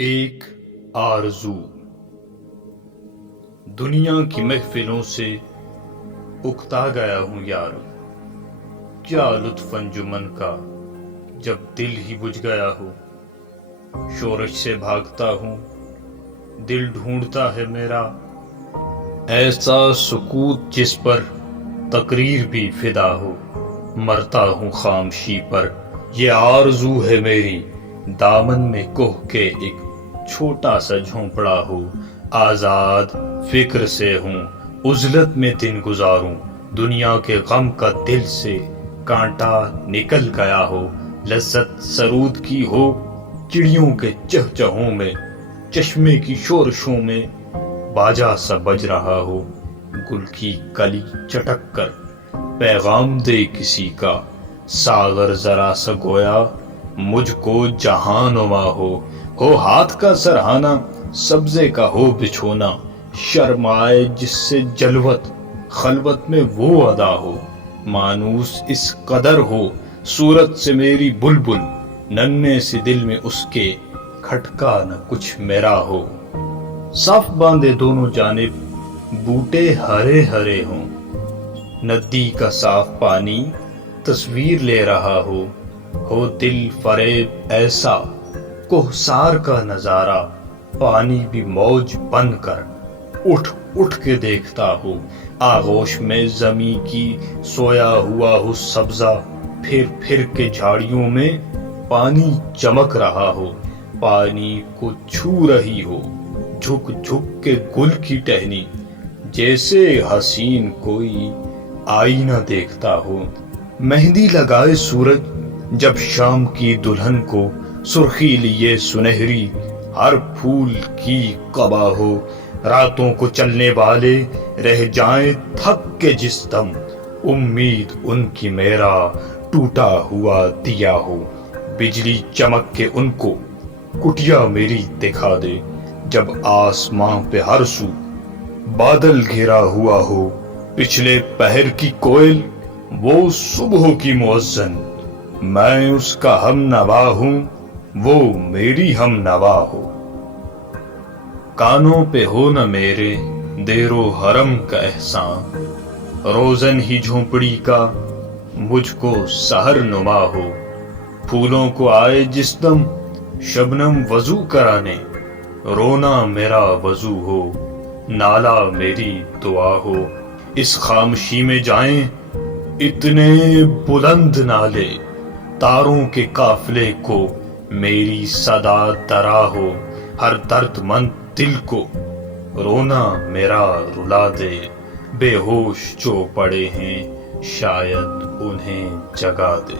ایک آرزو دنیا کی محفلوں سے اکتا گیا ہوں یار، کیا لطف انجمن کا جب دل ہی بجھ گیا ہو۔ شورش سے بھاگتا ہوں، دل ڈھونڈتا ہے میرا ایسا سکوت جس پر تقریر بھی فدا ہو۔ مرتا ہوں خاموشی پر، یہ آرزو ہے میری، دامن میں کوہ کے ایک چھوٹا سا جھونپڑا ہو۔ آزاد فکر سے ہوں، عزلت میں دن گزاروں، دنیا کے غم کا دل سے کانٹا نکل گیا ہو۔ لذت سرود کی ہو چڑیوں کے چہچہوں میں، چشمے کی شورشوں میں باجا سا بج رہا ہو۔ گل کی کلی چٹک کر پیغام دے کسی کا، ساغر ذرا سا گویا مجھ کو جہاں نما ہو۔ ہاتھ کا سرہانہ، سبزے کا ہو بچھونا، شرم آئے جس سے جلوت خلوت میں وہ ادا ہو۔ مانوس اس قدر ہو صورت سے میری بلبل، ننھے سے دل میں اس کے کھٹکا نہ کچھ میرا ہو۔ صف باندھے دونوں جانب بوٹے ہرے ہرے ہوں، ندی کا صاف پانی تصویر لے رہا ہو۔ دل فریب ایسا کوہسار کا نظارہ، پانی بھی موج بن کر اٹھ اٹھ کے دیکھتا ہو۔ آغوش میں زمیں کی سویا ہوا ہو سبزہ، پھر پھر کے جھاڑیوں میں پانی چمک رہا ہو۔ پانی کو چھو رہی ہو جھک جھک کے گل کی ٹہنی، جیسے حسین کوئی آئینہ دیکھتا ہو۔ مہندی لگائے سورج جب شام کی دلہن کو، سرخی لیے سنہری ہر پھول کی قبا ہو۔ راتوں کو چلنے والے رہ جائیں تھک کے جس دم، امید ان کی میرا ٹوٹا ہوا دیا ہو۔ بجلی چمک کے ان کو کٹیا میری دکھا دے، جب آسماں پہ ہر سو بادل گھرا ہوا ہو۔ پچھلے پہر کی کوئل وہ صبح کی مؤذن، میں اس کا ہم نوا ہوں، وہ میری ہم نوا ہو۔ کانوں پہ ہو نہ میرے دیر و حرم کا احسان، روزن ہی جھونپڑی کا مجھ کو سحر نما ہو۔ پھولوں کو آئے جس دم شبنم وضو کرانے، رونا میرا وضو ہو، نالا میری دعا ہو۔ اس خاموشی میں جائیں اتنے بلند نالے، تاروں کے قافلے کو میری صدا درا ہو۔ ہر درد مند دل کو رونا میرا رلا دے، بے ہوش جو پڑے ہیں شاید انہیں جگا دے۔